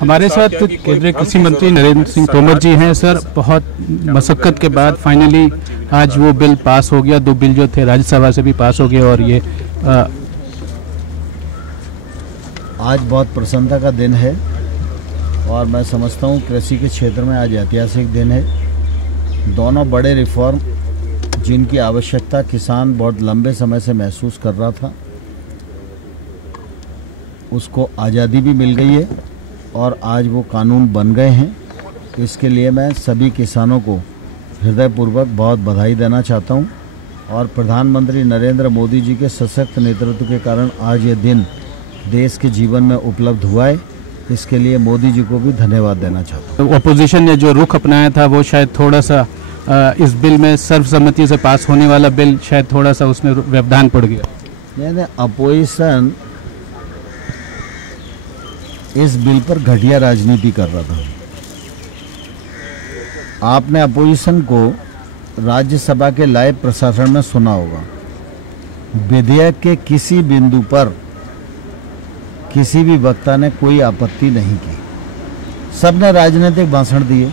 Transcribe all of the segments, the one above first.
हमारे साथ केंद्रीय कृषि मंत्री नरेंद्र सिंह तोमर जी हैं। सर, बहुत मशक्कत के बाद फाइनली आज वो बिल पास हो गया। 2 बिल जो थे राज्यसभा से भी पास हो गए और ये आज बहुत प्रसन्नता का दिन है और मैं समझता हूँ कृषि के क्षेत्र में आज ऐतिहासिक दिन है। दोनों बड़े रिफॉर्म जिनकी आवश्यकता किसान बहुत लंबे समय से महसूस कर रहा था, उसको आज़ादी भी मिल गई है और आज वो कानून बन गए हैं। इसके लिए मैं सभी किसानों को हृदयपूर्वक बहुत बधाई देना चाहता हूं और प्रधानमंत्री नरेंद्र मोदी जी के सशक्त नेतृत्व के कारण आज ये दिन देश के जीवन में उपलब्ध हुआ है। इसके लिए मोदी जी को भी धन्यवाद देना चाहता हूँ। ऑपोजिशन ने जो रुख अपनाया था वो शायद थोड़ा सा इस बिल में सर्वसम्मति से पास होने वाला बिल शायद थोड़ा सा उसमें व्यवधान पड़ गया। यानी अपोजिशन इस बिल पर घटिया राजनीति कर रहा था। आपने अपोजिशन को राज्यसभा के लाइव प्रसारण में सुना होगा। विधेयक के किसी बिंदु पर किसी भी वक्ता ने कोई आपत्ति नहीं की। सबने राजनीतिक भाषण दिए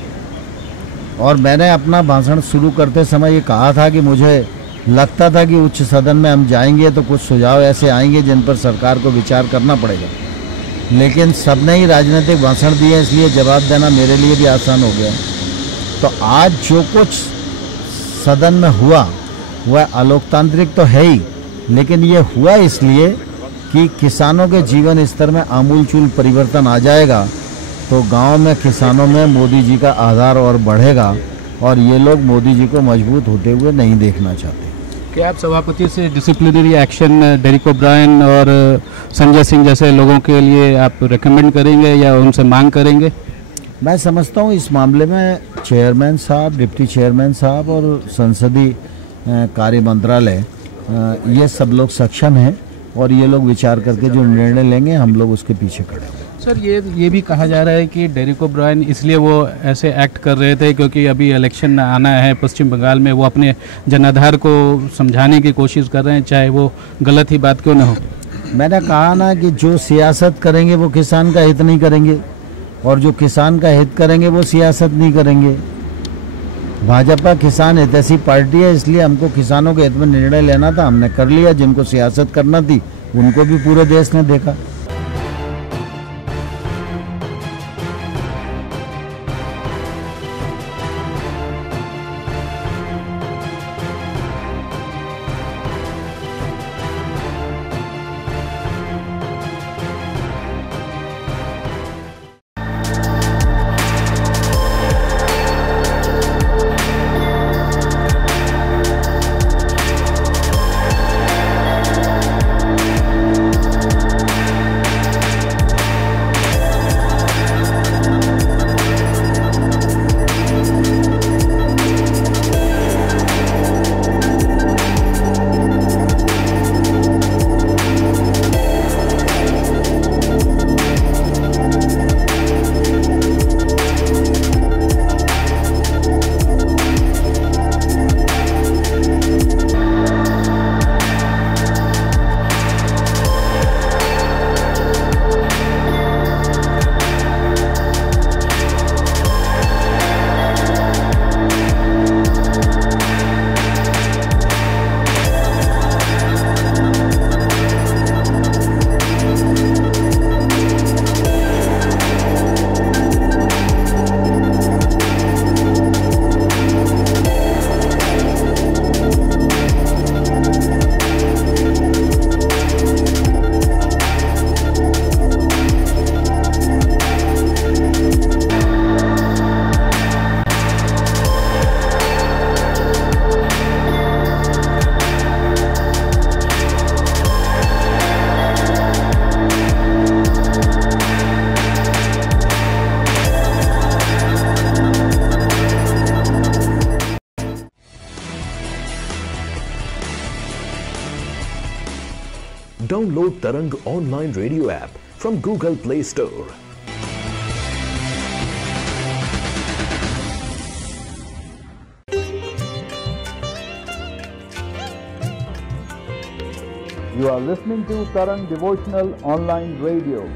और मैंने अपना भाषण शुरू करते समय ये कहा था कि मुझे लगता था कि उच्च सदन में हम जाएंगे तो कुछ सुझाव ऐसे आएंगे जिन पर सरकार को विचार करना पड़ेगा, लेकिन सबने ही राजनीतिक भाषण दिए, इसलिए जवाब देना मेरे लिए भी आसान हो गया। तो आज जो कुछ सदन में हुआ वह अलोकतांत्रिक तो है ही, लेकिन ये हुआ इसलिए कि किसानों के जीवन स्तर में आमूलचूल परिवर्तन आ जाएगा तो गांव में किसानों में मोदी जी का आधार और बढ़ेगा और ये लोग मोदी जी को मजबूत होते हुए नहीं देखना चाहते। क्या आप सभापति से डिसिप्लिनरी एक्शन डेरिक ओब्रायन और संजय सिंह जैसे लोगों के लिए आप रेकमेंड करेंगे या उनसे मांग करेंगे? मैं समझता हूँ इस मामले में चेयरमैन साहब, डिप्टी चेयरमैन साहब और संसदीय कार्य मंत्रालय ये सब लोग सक्षम हैं और ये लोग विचार करके जो निर्णय लेंगे हम लोग उसके पीछे खड़े हैं। सर, ये भी कहा जा रहा है कि डेरिक ओब्रायन इसलिए वो ऐसे एक्ट कर रहे थे क्योंकि अभी इलेक्शन आना है पश्चिम बंगाल में, वो अपने जनाधार को समझाने की कोशिश कर रहे हैं, चाहे वो गलत ही बात क्यों ना हो। मैंने कहा ना कि जो सियासत करेंगे वो किसान का हित नहीं करेंगे और जो किसान का हित करेंगे वो सियासत नहीं करेंगे। भाजपा किसान हितैषी पार्टी है, इसलिए हमको किसानों के हित में निर्णय लेना था, हमने कर लिया। जिनको सियासत करना थी उनको भी पूरे देश ने देखा। Download Tarang online radio app from Google Play Store. You are listening to Tarang Devotional Online Radio.